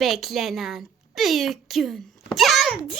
beklenen büyük gün geldi.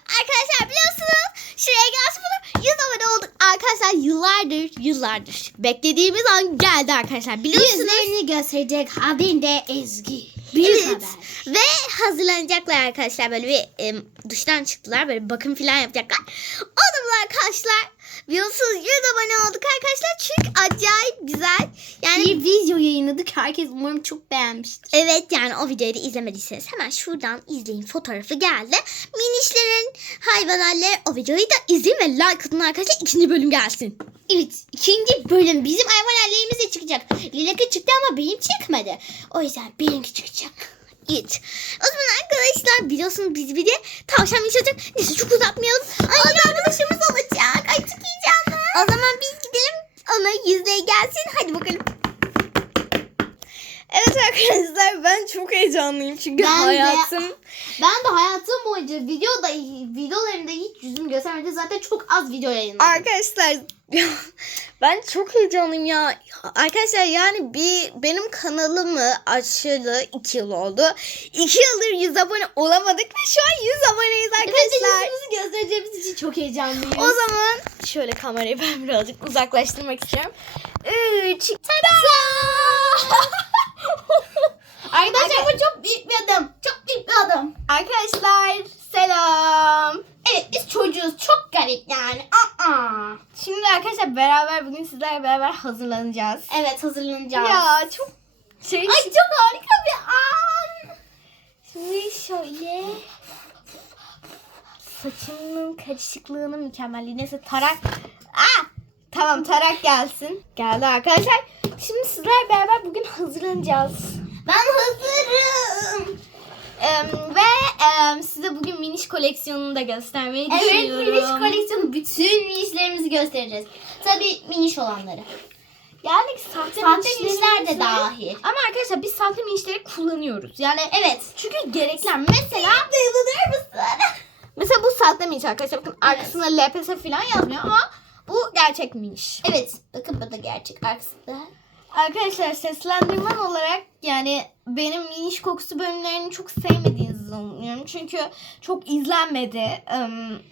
Arkadaşlar biliyorsunuz şuraya gelsin bunu 100 abone olduk. Arkadaşlar yıllardır yıllardır beklediğimiz an geldi arkadaşlar. Biliyorsunuz. Yüzlerini gösterecek habinde Ezgi. Büyük Evet. haber. Ve hazırlanacaklar arkadaşlar böyle bir em, duştan çıktılar böyle bakım falan yapacaklar. O da arkadaşlar. Biliyorsunuz 100 abone olduk arkadaşlar çünkü acayip güzel. Yani Bir video yayınladık. Herkes umarım çok beğenmiştir. Evet yani o videoyu da izlemediyseniz hemen şuradan izleyin. Fotoğrafı geldi. Minişlerin hayvan halleri o videoyu da izleyin ve like atın arkadaşlar. ikinci bölüm gelsin. Evet ikinci bölüm bizim hayvan hallerimiz de çıkacak. Lilak'ı çıktı ama benim çıkmadı. O yüzden benimki çıkacak. Evet. O zaman arkadaşlar biliyorsunuz biz bir de tavşan olacak. Neyse çok uzatmayalım. Ay arkadaşımız olacak. O zaman biz gidelim. Ona yüzeye gelsin. Hadi bakalım. Evet arkadaşlar ben çok heyecanlıyım çünkü Ben de. hayatım Ben de hayatım boyunca videoda videolarında hiç yüzümü göstermedi. Zaten çok az video yayınladım. Arkadaşlar ben çok heyecanlıyım ya. Arkadaşlar yani bir benim kanalımı açalı 2 yıl oldu. 2 yıldır 100 abone olamadık ve şu an 100 aboneyiz arkadaşlar. Evet, yüzümüzü göstereceğimiz için çok heyecanlıyız. O zaman şöyle kamerayı ben birazcık uzaklaştırmak istiyorum. 3 Arkadaşlar bu çok büyük bir adım. Çok büyük bir adım. Arkadaşlar selam. Evet biz çocuğuz. Çok garip yani. Aa. Şimdi arkadaşlar beraber bugün sizlerle beraber hazırlanacağız. Evet hazırlanacağız. Ya çok şey Ay çok harika bir an. Şimdi şöyle saçımın karışıklığının mükemmelliği. Neyse tarak. Aa! Tamam tarak gelsin. Geldi arkadaşlar. Şimdi sizler beraber bugün hazırlanacağız. Ben hazırım. Em, ve em, size bugün miniş koleksiyonunu da göstermeyi Evet düşünüyorum. miniş koleksiyonu bütün minişlerimizi göstereceğiz. Tabii miniş olanları. Yani sahte, Sahte minişler de dahil. Ama arkadaşlar biz sahte minişleri kullanıyoruz. Yani Evet. çünkü gerekler. Mesela Duyulur musun? Mesela bu sahte miniş arkadaşlar. Bakın arkasında LPS falan yazmıyor ama bu gerçek miniş. Evet. Bakın bu da gerçek arkasında. Arkadaşlar seslendirmen olarak yani benim miniş kokusu bölümlerini çok sevmediğinizi sanıyorum. Çünkü çok izlenmedi.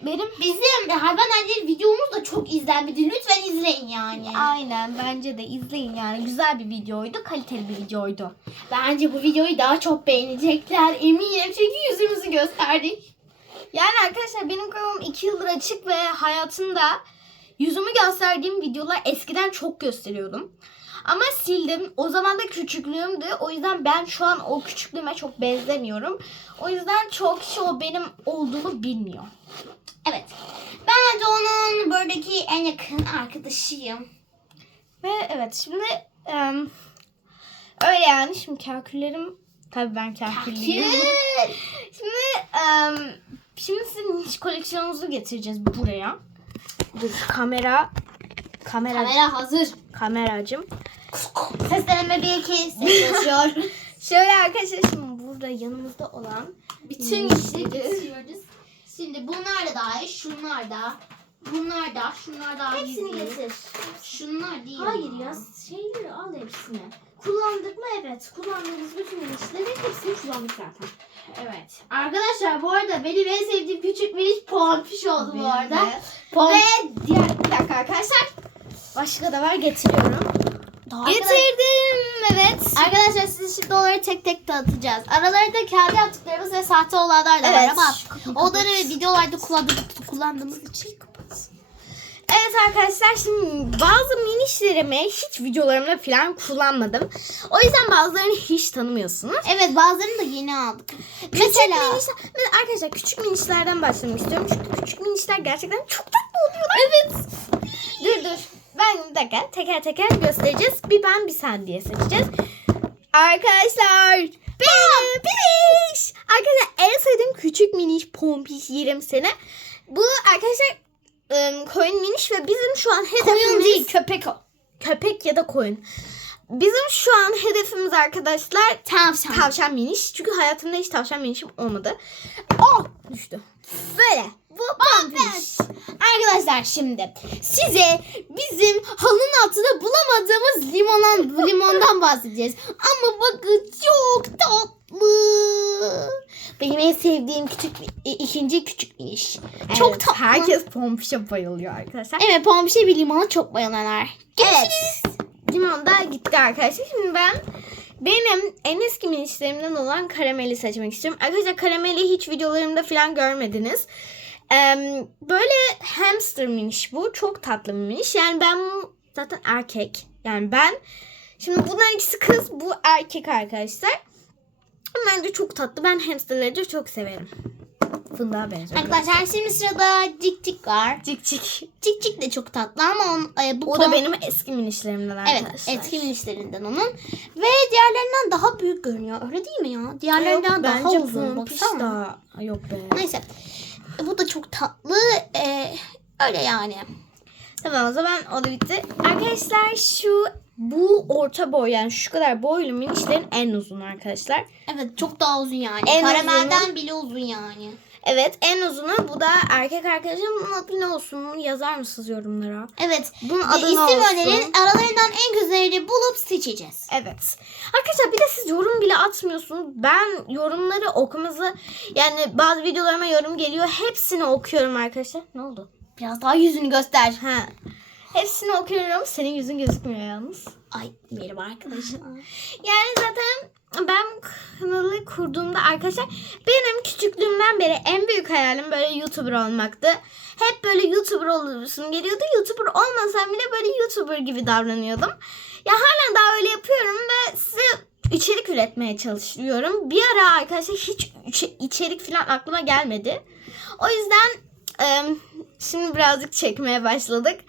Benim Bizim hayvan halleri videomuz da çok izlenmedi. Lütfen izleyin yani. aynen bence de izleyin yani güzel bir videoydu. Kaliteli bir videoydu. Bence bu videoyu daha çok beğenecekler. Eminim çünkü yüzümüzü gösterdik. Yani arkadaşlar benim kanalım 2 yıldır açık ve hayatımda yüzümü gösterdiğim videolar eskiden çok gösteriyordum. Ama sildim. O zaman da küçüklüğümdü. O yüzden ben şu an o küçüklüğüme çok benzemiyorum. O yüzden çok kişi o benim olduğumu bilmiyor. Evet. Ben de onun buradaki en yakın arkadaşıyım. Ve evet şimdi em, öyle yani şimdi kalküllerim tabii ben kalküllüyüm. Şimdi em, şimdi sizin hiç koleksiyonunuzu getireceğiz buraya. Dur kamera kamera Kamera hazır. kameracım. Seslenme bir iki ses yaşıyor. Şöyle arkadaşlar şimdi burada yanımızda olan Bütün işleri getiriyoruz. Şimdi bunlar da dahil, şunlar da. Bunlar da, şunlar da hepsini değil. getir. Şunlar değil. Hayır ama. ya şeyleri al hepsini. Kullandık mı evet. Kullandığımız bütün minişleri hepsini kullandık zaten. Evet. Arkadaşlar bu arada benim en sevdiğim küçük miniş pompiş oldu bu arada. Pom Ve diğer bir dakika arkadaşlar. Başka da var getiriyorum. Arkadaşlar- Getirdim evet. Arkadaşlar size şimdi onları tek tek dağıtacağız. Aralarında kendi yaptıklarımız ve sahte olanlar da var Evet. ama onları videolarda kullandığımız, kullandığımız için Evet arkadaşlar şimdi bazı minişlerimi hiç videolarımda falan kullanmadım. O yüzden bazılarını hiç tanımıyorsunuz. Evet bazılarını da yeni aldık. Küçük Mesela minişler, arkadaşlar küçük minişlerden başlamak istiyorum. Çünkü küçük minişler gerçekten çok tatlı oluyorlar. Evet. Dur dur. Ben dakika teker teker göstereceğiz. Bir ben bir sen diye seçeceğiz. Arkadaşlar. Benim piliş. Arkadaşlar en sevdiğim küçük miniş pompiş yerim seni. Bu arkadaşlar ım, koyun miniş ve bizim şu an hedefimiz koyun değil köpek o. köpek ya da koyun. Bizim şu an hedefimiz arkadaşlar Tavşan. tavşan miniş. Çünkü hayatımda hiç tavşan minişim olmadı. Oh düştü. Böyle. Bu pompiş. Arkadaşlar şimdi size bizim halının altında bulamadığımız limondan limondan bahsedeceğiz. Ama bakın çok tatlı. Benim en sevdiğim küçük e, ikinci küçük miniş. Çok Evet, tatlı. Herkes pompişe bayılıyor arkadaşlar. Evet Pombişe bir limona çok bayılanlar. Evet. Limon da gitti arkadaşlar. Şimdi ben benim en eski minişlerimden olan karameli seçmek istiyorum. Arkadaşlar karameli hiç videolarımda falan görmediniz. Böyle hamster miniş bu. Çok tatlı bir miniş. Yani ben zaten erkek. Yani ben şimdi bunların ikisi kız bu erkek arkadaşlar. Bence çok tatlı. Ben hamsterları da çok severim. Fındığa benziyor. Arkadaşlar şimdi sırada Cik Cik var. Cik cik. Cik Cik de çok tatlı ama on, e, bu O da benim eski minişlerimden arkadaşlar. Evet eski minişlerinden onun. Ve diğerlerinden daha büyük görünüyor. Öyle değil mi ya? Diğerlerinden Yok, daha uzun. Baksana. daha. Yok be. Neyse. Bu da çok tatlı. E, öyle yani. Tamam o zaman o da bitti. Arkadaşlar şu bu orta boy yani şu kadar boylu minişlerin en uzun arkadaşlar. Evet çok daha uzun yani. En Karamelden bile uzun yani. Evet en uzunu bu da erkek arkadaşım. Bunun adı ne olsun bunu yazar mısınız yorumlara? Evet. Bunun adı ne isim olsun? önerin aralarından en güzelini bulup seçeceğiz. Evet. Arkadaşlar bir de siz yorum bile atmıyorsunuz. Ben yorumları okumanızı yani bazı videolarıma yorum geliyor. Hepsini okuyorum arkadaşlar. Ne oldu? Biraz daha yüzünü göster. Ha. Hepsini okuyorum. Senin yüzün gözükmüyor yalnız. Ay merhaba arkadaşlar. Yani zaten ben kanalı kurduğumda arkadaşlar benim küçüklüğümden beri en büyük hayalim böyle YouTuber olmaktı. Hep böyle YouTuber olursun geliyordu. YouTuber olmasam bile böyle YouTuber gibi davranıyordum. Ya halen daha öyle yapıyorum ve size içerik üretmeye çalışıyorum. Bir ara arkadaşlar hiç içe- içerik falan aklıma gelmedi. O yüzden şimdi birazcık çekmeye başladık.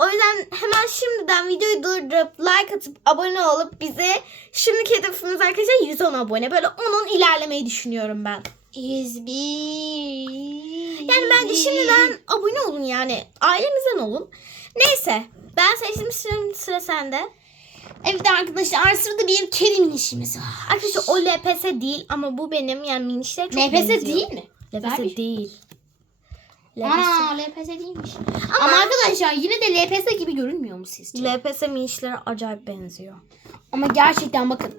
O yüzden hemen şimdiden videoyu durdurup like atıp abone olup bize şimdiki hedefimiz arkadaşlar 110 abone. Böyle onun ilerlemeyi düşünüyorum ben. 101. Yani bence şimdiden abone olun yani. Ailemizden olun. Neyse. Ben seçtim sıra sende. Evet arkadaşlar sırada bir kedi minişimiz var. Arkadaşlar o LPS değil ama bu benim yani minişler çok LPS benziyor. değil mi? LPS Ver değil. LPS. Ana LPS değilmiş. Ama, arkadaşlar yine de LPS gibi görünmüyor mu sizce? LPS minişlere acayip benziyor. Ama gerçekten bakın.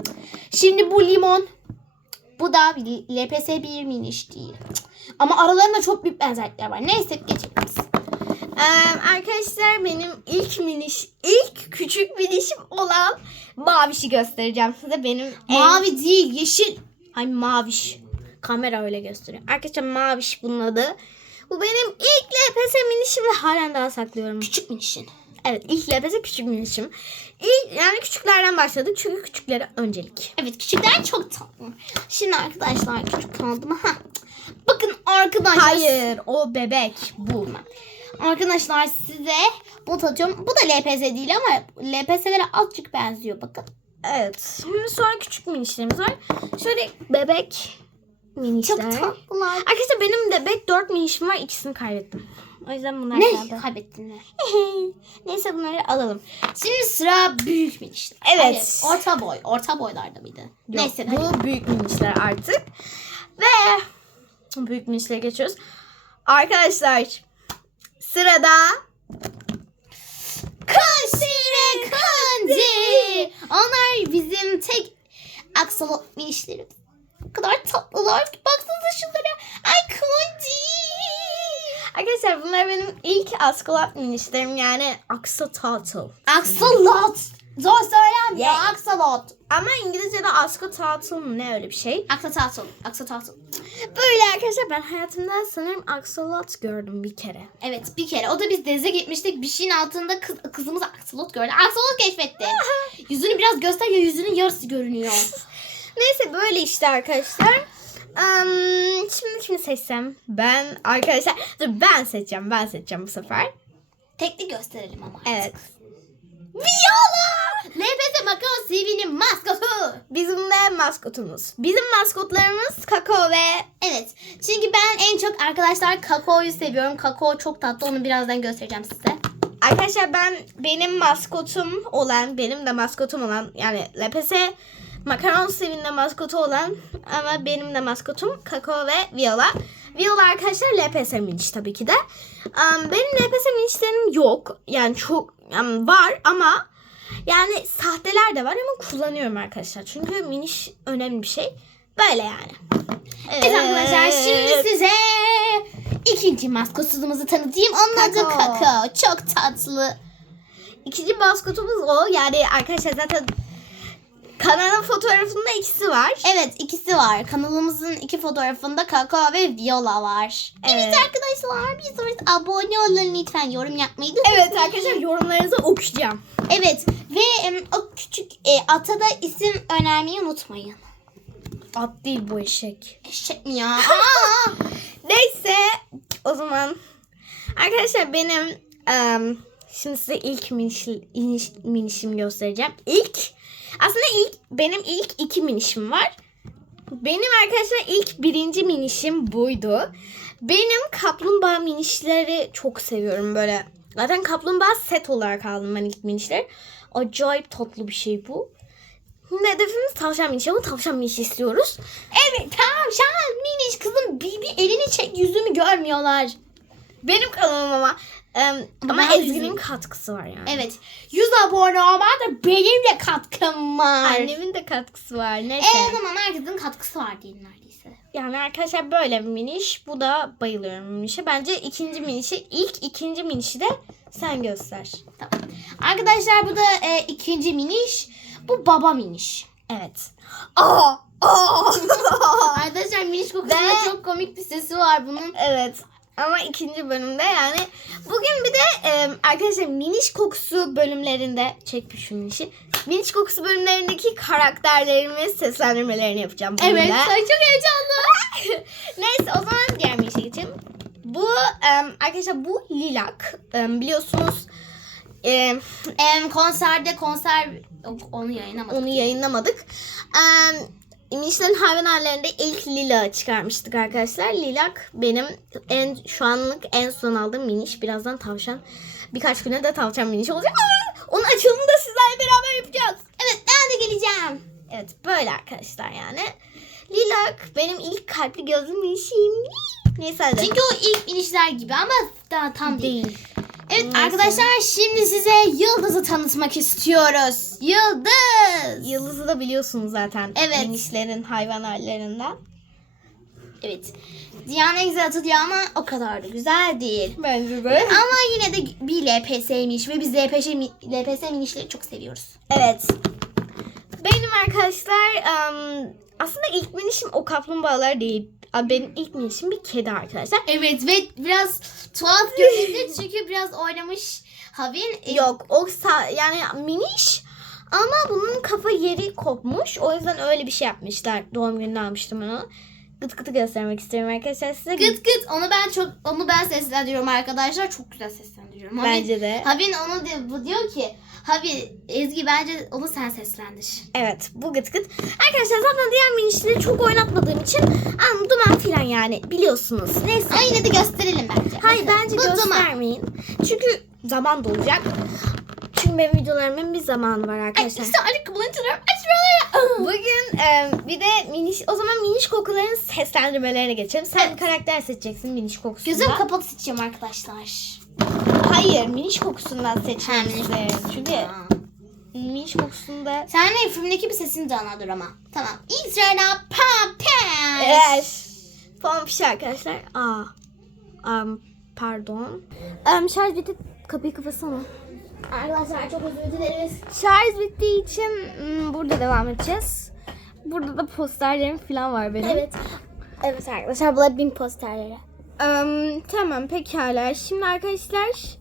Şimdi bu limon. Bu da LPS bir miniş değil. Ama aralarında çok büyük benzerlikler var. Neyse geçelim. Ee, arkadaşlar benim ilk miniş, ilk küçük minişim olan mavişi göstereceğim size. Benim en- Mavi değil yeşil. Ay maviş. Kamera öyle gösteriyor. Arkadaşlar maviş bunun adı. Bu benim ilk LPS minişim ve halen daha saklıyorum. Küçük minişin. Evet ilk LPS küçük minişim. İlk, yani küçüklerden başladık çünkü küçüklere öncelik. Evet küçükler çok tatlı. Şimdi arkadaşlar küçük kaldı mı? Hah. Bakın arkadaşlar. Hayır o bebek bu. Arkadaşlar size bu tatıyorum. Bu da LPS değil ama LPS'lere azıcık benziyor bakın. Evet. Şimdi sonra küçük minişlerimiz var. Şöyle bebek minişler. Çok tatlılar. Arkadaşlar benim de bek 4 minişim var. ikisini kaybettim. O yüzden bunlar Ne? kaldı. Kaybettin mi? Neyse bunları alalım. Şimdi sıra büyük minişler. Evet. Hayır, orta boy. Orta boylarda mıydı? Yok, Neyse. hadi. bu büyük minişler artık. Ve büyük minişlere geçiyoruz. Arkadaşlar sırada Kansi ve Kandi. Onlar bizim tek aksolot minişlerimiz. O kadar tatlılar ki. Baksanıza şunlara. Ay Kandi. arkadaşlar bunlar benim ilk askolot minişlerim yani aksotatl. Aksolot. Zor söylem ya. Yeah. Aksolot. Ama İngilizce'de askotatl mı ne öyle bir şey. Aksotatl. Aksotatl. Böyle arkadaşlar ben hayatımda sanırım aksolot gördüm bir kere. Evet bir kere. O da biz denize gitmiştik. Bir şeyin altında kız, kızımız aksolot gördü. Aksolot keşfetti. Yüzünü biraz göster ya yüzünün yarısı görünüyor. Neyse böyle işte arkadaşlar. Am, şimdi kimi seçsem? Ben arkadaşlar dur ben seçeceğim ben seçeceğim bu sefer. Tekli gösterelim ama. Evet. Viola! LPS Macao CV'nin maskotu. Bizim de maskotumuz. Bizim maskotlarımız Kakao ve Evet. Çünkü ben en çok arkadaşlar kakaoyu seviyorum. Kakao çok tatlı. Onu birazdan göstereceğim size. arkadaşlar ben benim maskotum olan benim de maskotum olan yani LPS Makaron Sevin'de maskotu olan ama benim de maskotum Kakao ve Viola. Viola arkadaşlar LPS Minç tabii ki de. Am, benim LPS Minçlerim yok. Yani çok am, var ama yani sahteler de var ama kullanıyorum arkadaşlar. Çünkü miniş önemli bir şey. Böyle yani. Evet arkadaşlar Evet. şimdi size ikinci maskotumuzu tanıtayım. Onun adı Kakao. Kakao. Çok tatlı. İkinci maskotumuz o. Yani arkadaşlar zaten kanalın fotoğrafında ikisi var. Evet ikisi var. Kanalımızın iki fotoğrafında Kakao ve Viola var. Evet, Evet. arkadaşlar biz abone olun lütfen yorum yapmayı da Evet arkadaşlar yorumlarınızı okuyacağım. Evet ve em, o küçük e, ata da isim önermeyi unutmayın. At değil bu eşek. Eşek mi ya? Aa! Neyse o zaman arkadaşlar benim em, şimdi size ilk miniş, iniş, minişimi göstereceğim. İlk aslında ilk benim ilk iki minişim var. Benim arkadaşlar ilk birinci minişim buydu. Benim kaplumbağa minişleri çok seviyorum böyle. Zaten kaplumbağa set olarak aldım ben ilk minişleri. Acayip tatlı bir şey bu. Şimdi hedefimiz tavşan minişi ama tavşan minişi istiyoruz. evet tavşan miniş kızım bir, bir elini çek yüzümü görmüyorlar. Benim kanalım ama ama Ben Ezgi'nin katkısı var yani. Evet 100 abone olma da benim de katkım var. Annemin de katkısı var. Neyse. En azından herkesin katkısı var diyelim neredeyse. Yani arkadaşlar böyle miniş. Bu da bayılıyorum minişe. Bence ikinci minişi, ilk ikinci minişi de sen göster. Tamam. Arkadaşlar bu da e, ikinci miniş. Bu baba miniş. Evet. Aa! Aa! Arkadaşlar miniş kokusunda Ve- çok komik bir sesi var bunun. evet. Ama ikinci bölümde yani bugün bir de em, arkadaşlar miniş kokusu bölümlerinde çek bir şu minişi. Miniş kokusu bölümlerindeki karakterlerimiz seslendirmelerini yapacağım. bugün de. sen çok heyecanlı. Neyse o zaman diğer bir işe geçelim. Bu em, arkadaşlar bu Lilak. Em, biliyorsunuz Em, konserde konser onu yayınlamadık. onu yayınlamadık. Em, Minişlerin hayvan hallerinde ilk Lila çıkarmıştık arkadaşlar. Lilak benim en şu anlık en son aldığım miniş. Birazdan tavşan. Birkaç güne de tavşan miniş olacak. Aa, onun açılımını da sizlerle beraber yapacağız. Evet ben de geleceğim. Evet böyle arkadaşlar yani. Lilak benim ilk kalpli gözlü minişim. Neyse hadi. Çünkü o ilk minişler gibi ama daha tam değil. değil. Evet Neyse. arkadaşlar şimdi size Yıldız'ı tanıtmak istiyoruz. Yıldız. Yıldız'ı da biliyorsunuz zaten. Evet. Minişlerin hayvan hallerinden. Evet. En güzel adı diyor ama o kadar da güzel değil. Bence de. Ama yine de bir LPS'ymiş ve biz LPS, LPS minişleri çok seviyoruz. Evet. Benim arkadaşlar em, aslında ilk minişim o kaplumbağalar değil. Benim ilk minişim bir kedi arkadaşlar. Evet ve biraz tuhaf göründü çünkü biraz oynamış Havin. E, Yok o yani miniş ama bunun kafa yeri kopmuş. O yüzden öyle bir şey yapmışlar. Doğum gününde almıştım onu. Gıt gıtı göstermek istiyorum arkadaşlar size. Gıt gıt onu ben çok onu ben seslendiriyorum arkadaşlar. Çok güzel seslendiriyorum. Havin, Bence de. Havin onu diyor, bu diyor ki Havin Ezgi bence onu sen seslendir. Evet bu gıt gıt. Arkadaşlar zaten diğer minişleri çok oynatmadığım için am, duman filan yani biliyorsunuz. Neyse. Ama yine de gösterelim bence. Hayır bence bu duman. göstermeyin. Çünkü zaman dolacak. Benim videolarımın bir zamanı var Ay, arkadaşlar. işte Ali kullanıcılarım aç şuraları. Bugün e, bir de miniş o zaman miniş kokuların seslendirmelerine geçelim. Sen Evet. bir karakter seçeceksin miniş kokusundan. Gözüm kapalı seçeceğim arkadaşlar. Hayır miniş kokusundan miniş lazım. Çünkü miniş kokusunda Sen ne filmdeki bir sesini canlandır ama. Tamam. İlk sırada Pampers. Evet. Pompiş arkadaşlar. Aa. Am, pardon. Um, şarj bitti. Kapıyı kapatsana. Arkadaşlar çok özür dileriz. Şarj bittiği için hmm, burada devam edeceğiz. Burada da posterlerim falan var benim. Evet. Evet arkadaşlar Blackpink posterleri. Em, tamam pekala. Şimdi arkadaşlar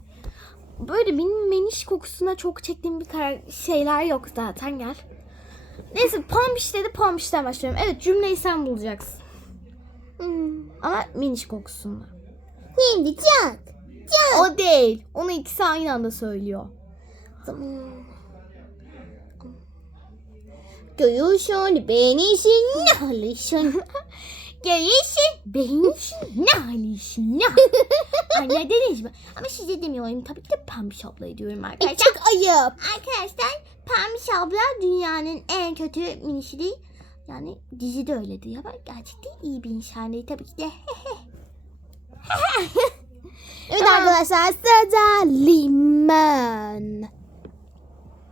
böyle benim meniş kokusuna çok çektiğim bir şeyler yok zaten gel. Neyse pompiş dedi pompişten başlıyorum. Evet cümleyi sen bulacaksın. Hmm, ama miniş kokusunda. Şimdi Jack. O değil. Onu ikisi aynı anda söylüyor. Göğüşün benişin nalışın. Gelişin beğenişin ne halişin ne Anladınız mı? Ama size demiyorum tabii ki de Pembiş abla diyorum arkadaşlar. Çok ayıp. Arkadaşlar Pembiş abla dünyanın en kötü minişi değil. Yani dizide öyle diyor ama gerçekten iyi bir değil tabii ki de. Arkadaşlar sırada limon.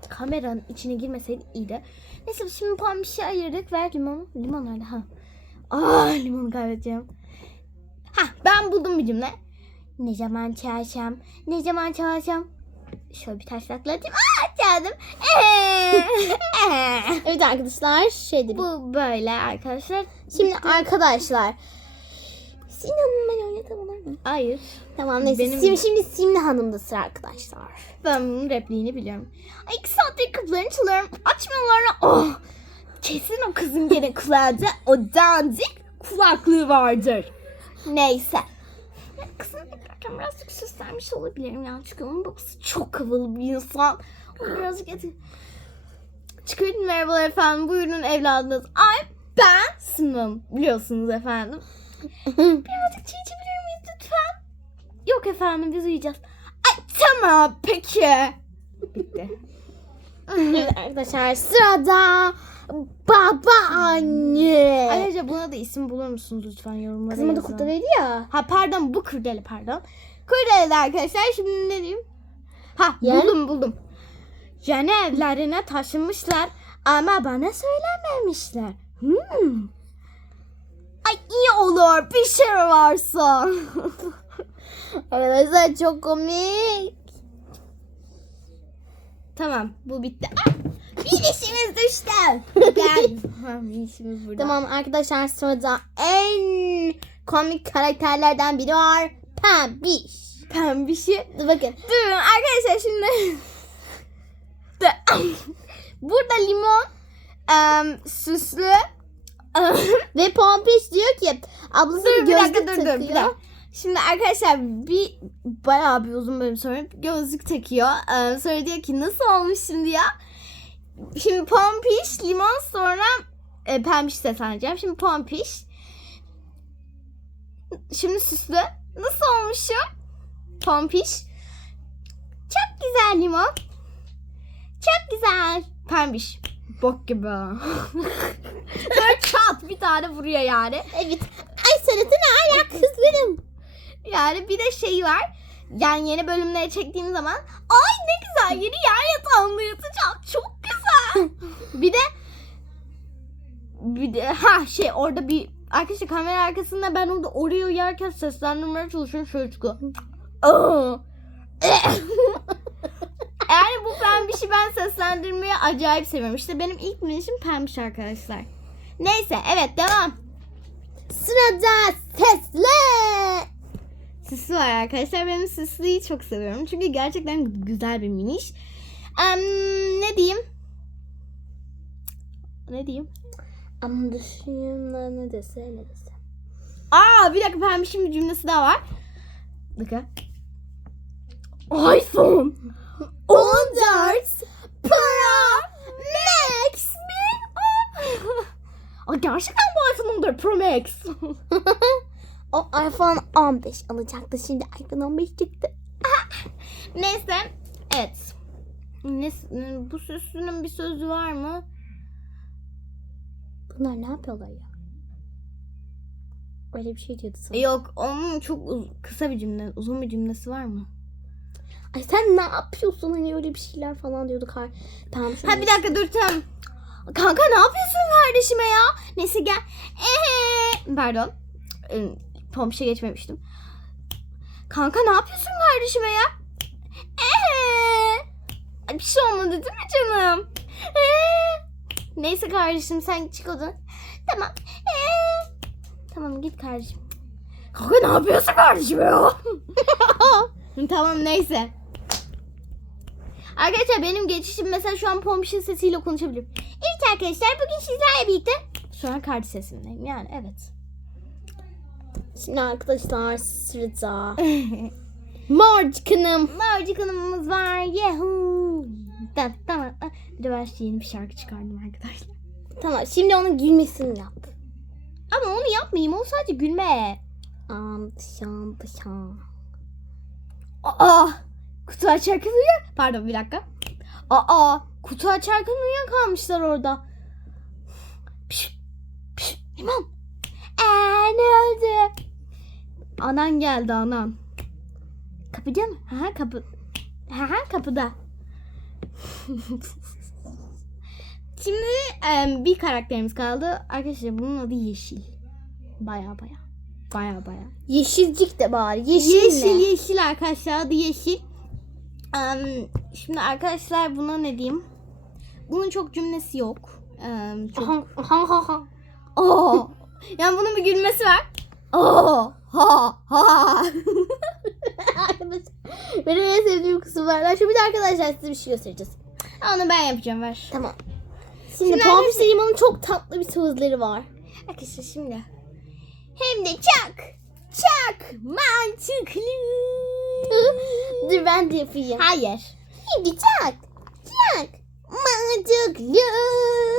Kameranın içine girmeseydi iyiydi. Neyse şimdi pam bir şey ayırdık. Ver limonu. Limon nerede? Ha. Aa limonu kaybedeceğim. Ha ben buldum bir cümle. Ne zaman çağırsam, ne zaman çağırsam. Şöyle bir taşlakla atayım. Aa çaldım. Ee, ee. Evet arkadaşlar şey. Bu böyle arkadaşlar. Şimdi arkadaşlar. Sinan'ın ben mu? Hayır. Tamam neyse. Benim- Şimdi, şimdi Simli Hanım'da sıra arkadaşlar. Ben bunun repliğini biliyorum. Ay iki saattir kapılarını çalıyorum. Açmıyorlar. Oh. Kesin o kızın gene kulağında o dandik kulaklığı vardır. Neyse. Kızın beklerken birazcık süslenmiş olabilirim yani. Çünkü onun babası çok havalı bir insan. Onu birazcık eti... Çıkardın merhabalar efendim. Buyurun evladınız. Ay ben Sınım. Biliyorsunuz efendim. Birazcık miyiz lütfen? Yok efendim biz uyuyacağız. Ay tamam peki. Bitti. Evet arkadaşlar sırada baba anne. Ayrıca buna da isim bulur musunuz lütfen yorumlara Kızım adı yazın. Kurtarıydı ya. Ha pardon bu kurdele pardon. Kurdele arkadaşlar şimdi ne diyeyim? Ha Yen? buldum buldum. Yeni evlerine taşınmışlar ama bana söylememişler. Hmm. Ay iyi olur bir şey varsa. Arkadaşlar çok komik. tamam bu bitti. Ah, bir işimiz düştü. Gel. Ha, bir işimiz burada. Tamam arkadaşlar sırada en komik karakterlerden biri var. Pembiş. Pembişi. Dur bakın. Durun arkadaşlar şimdi. Burada limon, em, süslü. Ve Pompiş diyor ki ablası dur bir dakika dur dur bir dakika. Şimdi arkadaşlar bir bayağı bir uzun bölüm sonra gözlük takıyor. Em, sonra diyor ki nasıl olmuş şimdi ya? Şimdi pompiş, limon sonra e, pembiş sesleneceğim. Şimdi pompiş. Şimdi süslü. Nasıl olmuşum? Pompiş. Çok güzel limon. Çok güzel. Pembiş. Bok gibi. Böyle çat bir tane vuruyor yani. Evet. Ay sanatı ne ala kızlarım. Yani bir de şey var. Yani yeni bölümleri çektiğim zaman ay ne güzel yeni yer yatağında yatacağım. Çok güzel. bir de bir de ha şey orada bir arkadaşlar kamera arkasında ben orada oraya uyarken seslendirmeye çalışıyorum şöyle çıkıyor. Yani bu pembişi ben seslendirmeyi acayip seviyorum. İşte benim ilk minişim pembiş arkadaşlar. Neyse evet devam. Sırada sesle. Sisi var arkadaşlar. Ben Sisi'yi çok seviyorum. Çünkü gerçekten güzel bir miniş. Em, ne diyeyim? Ne diyeyim? Ama düşünüyorum ne dese ne dese. Aa bir dakika pembişin bir cümlesi daha var. Dakika. iPhone 14 Pro Max mi? Aa, gerçekten bu iPhone 14 Pro Max. o iPhone 15 alacaktı. Şimdi iPhone 15 çıktı. Neyse. Evet. Ne, bu süslünün bir sözü var mı? Bunlar ne yapıyorlar ya? Öyle bir şey diyordu sana. Yok onun çok kısa bir cümle, uzun bir cümlesi var mı? Ay sen ne yapıyorsun hani öyle bir şeyler falan diyorduk. Ha, tamam şunu. Ha bir dakika dur tamam. Kanka ne yapıyorsun kardeşime ya? Neyse gel. Ee, pardon. Pompişe geçmemiştim. Kanka ne yapıyorsun kardeşime ya? Ee, bir şey olmadı değil mi canım? Ee, neyse kardeşim sen çık odan. Tamam. Ee, tamam git kardeşim. Kanka ne yapıyorsun kardeşim ya? tamam neyse. Arkadaşlar benim geçişim mesela şu an Pompiş'in sesiyle konuşabilirim. Evet arkadaşlar bugün sizlerle birlikte an kardeş sesimdeyim yani evet. Şimdi arkadaşlar sırada. Marcikan'ım. Marci kanalımız var. Yahoo. Da, tamam. Bir de ben yeni bir şarkı çıkardım arkadaşlar. Tamam şimdi onun gülmesini yap. Ama onu yapmayayım. O sadece gülme. Am dışam dışam. Aa. Kutu açarken uyuyor. Pardon bir dakika. Aa. Kutu açarken uyuyakalmışlar orada. Piş, piş, limon. Eee ne oldu? Anan geldi anan. Kapıda mı? Ha kapı. Ha kapıda. şimdi bir karakterimiz kaldı. Arkadaşlar bunun adı Yeşil. Baya baya. Baya baya. Yeşilcik de bari. Yeşil, Yeşil ne? yeşil arkadaşlar adı Yeşil. Em, şimdi arkadaşlar buna ne diyeyim? Bunun çok cümlesi yok. Em, çok... Ha ha ha. Oo. Yani bunun bir gülmesi var. Oo. Ha ha. Benim en sevdiğim kısım var. Şu bir de arkadaşlar size bir şey göstereceğiz. Onu ben yapacağım ver. Tamam. Şimdi, Şimdi Pompiş Limon'un çok tatlı bir sözleri var. Arkadaşlar şimdi. Hem de çak. Çak. Mantıklı. Dur ben de yapayım. Hayır. Şimdi çak. Çak. Mantıklı.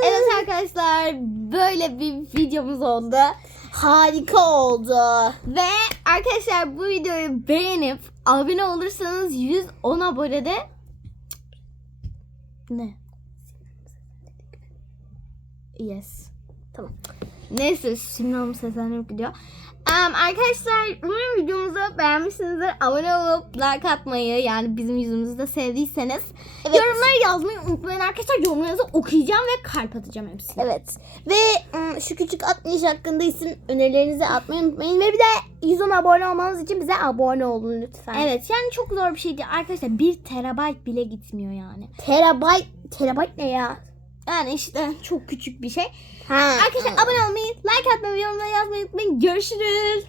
Evet arkadaşlar böyle bir videomuz oldu. Harika oldu. Ve arkadaşlar bu videoyu beğenip abone olursanız 110 abonede ne? Yes. Tamam. Neyse şimdi onu seslendirip gidiyor. Em, arkadaşlar umarım videomuzu beğenmişsinizdir. Abone olup like atmayı yani bizim yüzümüzü de sevdiyseniz Evet. yorumları yazmayı unutmayın arkadaşlar. Yorumlarınızı okuyacağım ve kalp atacağım hepsine. Evet. Ve şu küçük 60 hakkında isim önerilerinizi atmayı unutmayın. Ve bir de 110 abone olmanız için bize abone olun lütfen. Evet yani çok zor bir şey değil. Arkadaşlar 1 terabayt bile gitmiyor yani. Terabayt. Terabayt ne ya? Yani işte çok küçük bir şey. Ha. Arkadaşlar abone olmayı, like atmayı, yorumlara yazmayı unutmayın. Görüşürüz.